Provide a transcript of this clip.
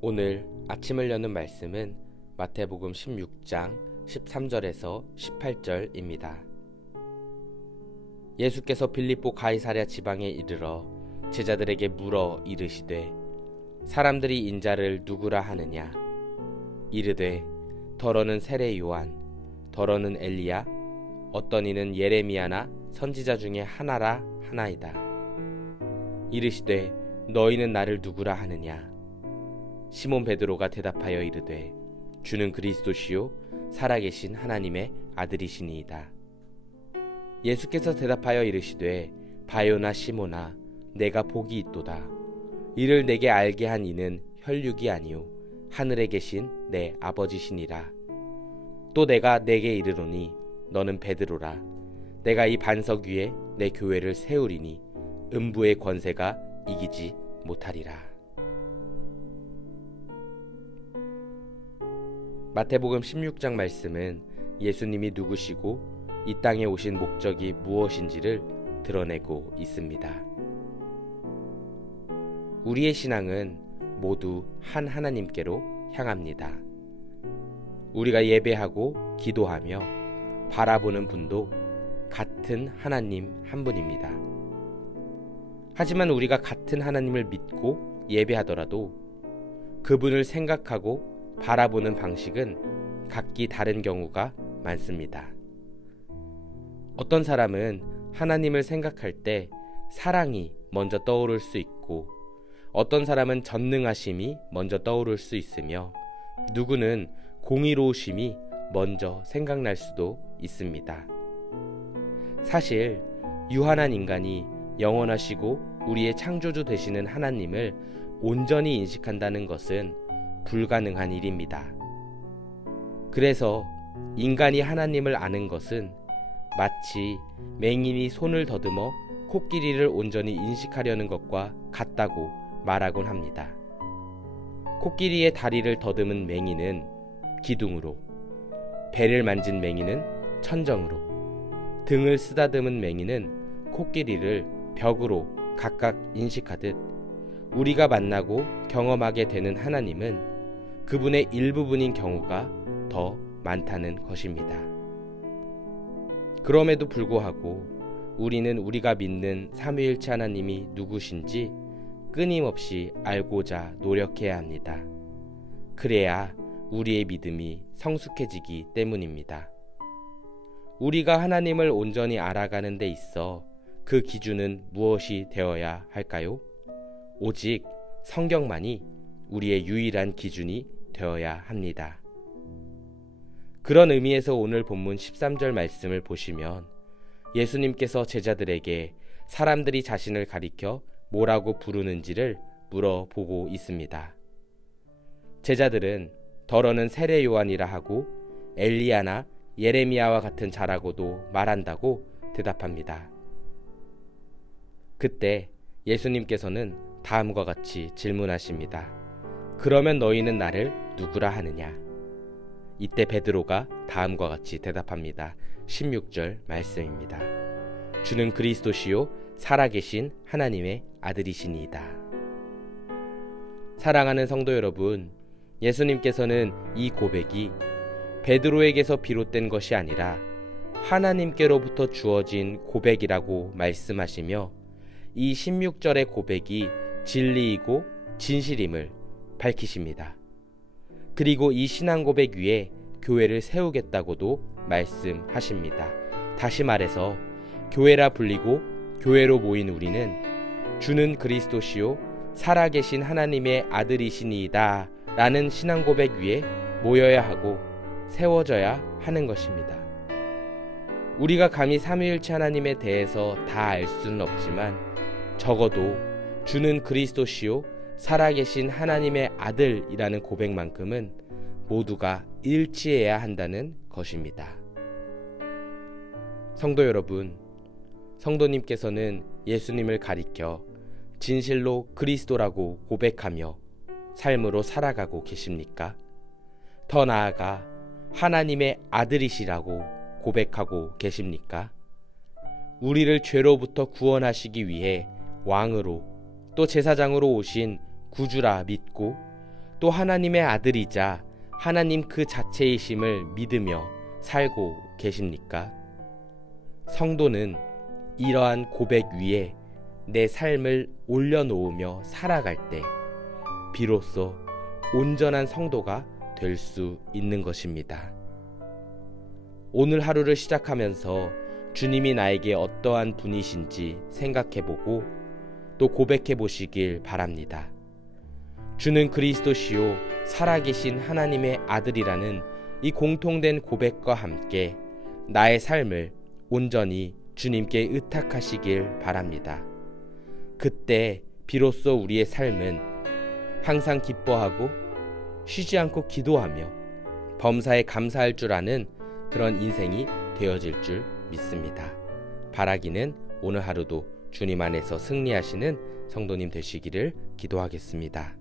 오늘 아침을 여는 말씀은 마태복음 16장 13절에서 18절입니다. 예수께서 빌립보 가이사랴 지방에 이르러 제자들에게 물어 이르시되 사람들이 인자를 누구라 하느냐? 이르되 더러는 세례 요한, 더러는 엘리야, 어떤 이는 예레미야나 선지자 중에 하나라 하나이다. 이르시되 너희는 나를 누구라 하느냐? 시몬 베드로가 대답하여 이르되 주는 그리스도시요 살아계신 하나님의 아들이시니이다. 예수께서 대답하여 이르시되 바요나 시몬아 내가 복이 있도다. 이를 내게 알게 한 이는 혈육이 아니요 하늘에 계신 내 아버지시니라. 또 내가 내게 이르노니 너는 베드로라. 내가 이 반석 위에 내 교회를 세우리니 음부의 권세가 이기지 못하리라. 마태복음 16장 말씀은 예수님이 누구시고 이 땅에 오신 목적이 무엇인지를 드러내고 있습니다. 우리의 신앙은 모두 한 하나님께로 향합니다. 우리가 예배하고 기도하며 바라보는 분도 같은 하나님 한 분입니다. 하지만 우리가 같은 하나님을 믿고 예배하더라도 그분을 생각하고 바라보는 방식은 각기 다른 경우가 많습니다. 어떤 사람은 하나님을 생각할 때 사랑이 먼저 떠오를 수 있고 어떤 사람은 전능하심이 먼저 떠오를 수 있으며 누구는 공의로우심이 먼저 생각날 수도 있습니다. 사실 유한한 인간이 영원하시고 우리의 창조주 되시는 하나님을 온전히 인식한다는 것은 불가능한 일입니다. 그래서 인간이 하나님을 아는 것은 마치 맹인이 손을 더듬어 코끼리를 온전히 인식하려는 것과 같다고 말하곤 합니다. 코끼리의 다리를 더듬은 맹인은 기둥으로, 배를 만진 맹인은 천정으로, 등을 쓰다듬은 맹인은 코끼리를 벽으로 각각 인식하듯 우리가 만나고 경험하게 되는 하나님은 그분의 일부분인 경우가 더 많다는 것입니다. 그럼에도 불구하고 우리는 우리가 믿는 삼위일체 하나님이 누구신지 끊임없이 알고자 노력해야 합니다. 그래야 우리의 믿음이 성숙해지기 때문입니다. 우리가 하나님을 온전히 알아가는 데 있어 그 기준은 무엇이 되어야 할까요? 오직 성경만이 우리의 유일한 기준이 되어야 합니다. 그런 의미에서 오늘 본문 13절 말씀을 보시면 예수님께서 제자들에게 사람들이 자신을 가리켜 뭐라고 부르는지를 물어보고 있습니다. 제자들은 더러는 세례 요한이라 하고 엘리야나 예레미야와 같은 자라고도 말한다고 대답합니다. 그때 예수님께서는 다음과 같이 질문하십니다. 그러면 너희는 나를 누구라 하느냐? 이때 베드로가 다음과 같이 대답합니다. 16절 말씀입니다. 주는 그리스도시요 살아계신 하나님의 아들이시니이다. 사랑하는 성도 여러분, 예수님께서는 이 고백이 베드로에게서 비롯된 것이 아니라 하나님께로부터 주어진 고백이라고 말씀하시며 이 16절의 고백이 진리이고 진실임을 밝히십니다. 그리고 이 신앙 고백 위에 교회를 세우겠다고도 말씀하십니다. 다시 말해서 교회라 불리고 교회로 모인 우리는 주는 그리스도시요 살아계신 하나님의 아들이시니이다 라는 신앙 고백 위에 모여야 하고 세워져야 하는 것입니다. 우리가 감히 삼위일체 하나님에 대해서 다 알 수는 없지만 적어도 주는 그리스도시요 살아계신 하나님의 아들이라는 고백만큼은 모두가 일치해야 한다는 것입니다. 성도 여러분, 성도님께서는 예수님을 가리켜 진실로 그리스도라고 고백하며 삶으로 살아가고 계십니까? 더 나아가 하나님의 아들이시라고 고백하고 계십니까? 우리를 죄로부터 구원하시기 위해 왕으로 또 제사장으로 오신 구주라 믿고 또 하나님의 아들이자 하나님 그 자체이심을 믿으며 살고 계십니까? 성도는 이러한 고백 위에 내 삶을 올려놓으며 살아갈 때 비로소 온전한 성도가 될 수 있는 것입니다. 오늘 하루를 시작하면서 주님이 나에게 어떠한 분이신지 생각해보고 또 고백해보시길 바랍니다. 주는 그리스도시요 살아계신 하나님의 아들이라는 이 공통된 고백과 함께 나의 삶을 온전히 주님께 의탁하시길 바랍니다. 그때 비로소 우리의 삶은 항상 기뻐하고 쉬지 않고 기도하며 범사에 감사할 줄 아는 그런 인생이 되어질 줄 믿습니다. 바라기는 오늘 하루도 주님 안에서 승리하시는 성도님 되시기를 기도하겠습니다.